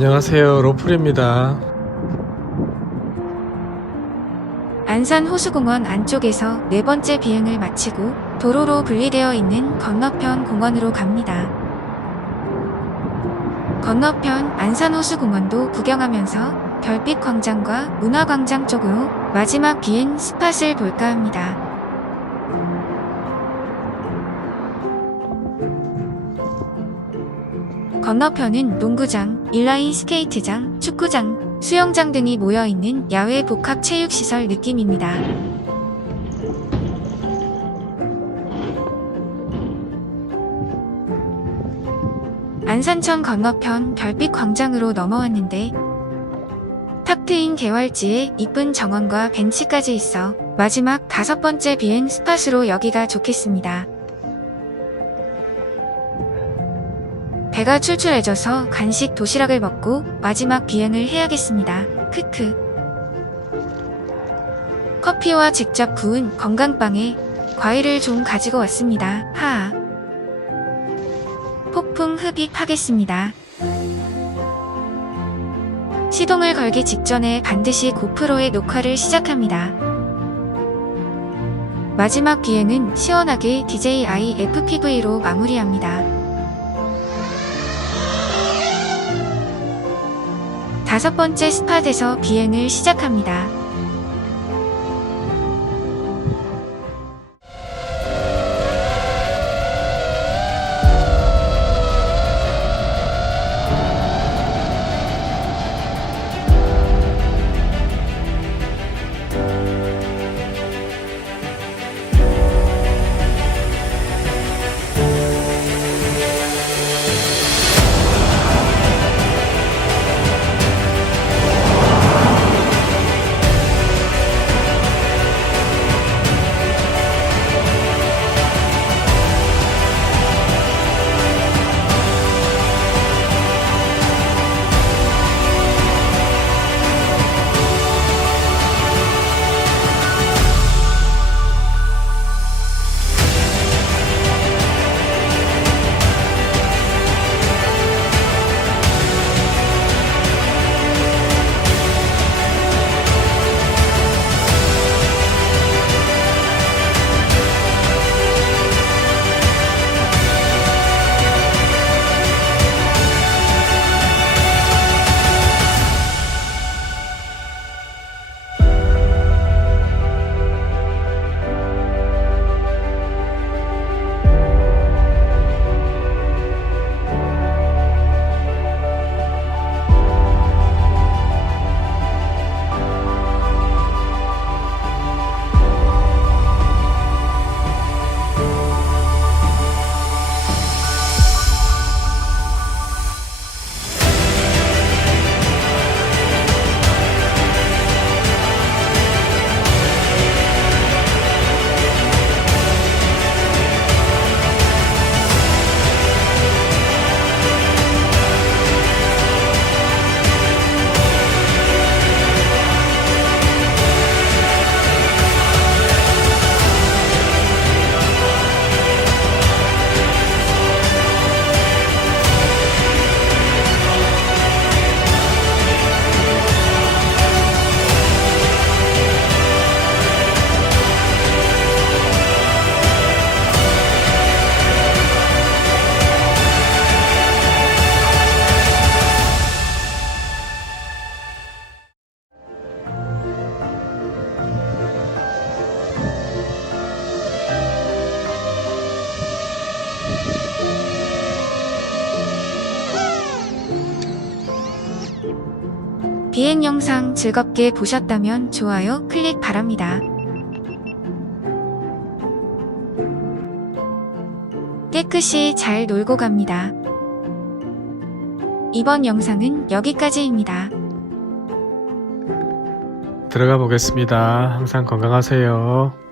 안녕하세요, 로플입니다. 안산 호수공원 안쪽에서 네 번째 비행을 마치고 도로로 분리되어 있는 건너편 공원으로 갑니다. 건너편 안산호수공원도 구경하면서 별빛광장과 문화광장 쪽으로 마지막 비행 스팟을 볼까 합니다. 건너편은 농구장, 인라인 스케이트장, 축구장, 수영장 등이 모여있는 야외 복합체육시설 느낌입니다. 안산천 건너편 별빛광장으로 넘어왔는데 탁 트인 개활지에 이쁜 정원과 벤치까지 있어 마지막 5번째 비행 스팟으로 여기가 좋겠습니다. 배가 출출해져서 간식 도시락을 먹고 마지막 비행을 해야겠습니다. 크크. 커피와 직접 구운 건강빵에 과일을 좀 가지고 왔습니다. 하하. 폭풍 흡입하겠습니다. 시동을 걸기 직전에 반드시 고프로의 녹화를 시작합니다. 마지막 비행은 시원하게 DJI FPV로 마무리합니다. 5번째 스팟에서 비행을 시작합니다. 비행 영상 즐겁게 보셨다면 좋아요 클릭 바랍니다. 깨끗이 잘 놀고 갑니다. 이번 영상은 여기까지입니다. 들어가 보겠습니다. 항상 건강하세요.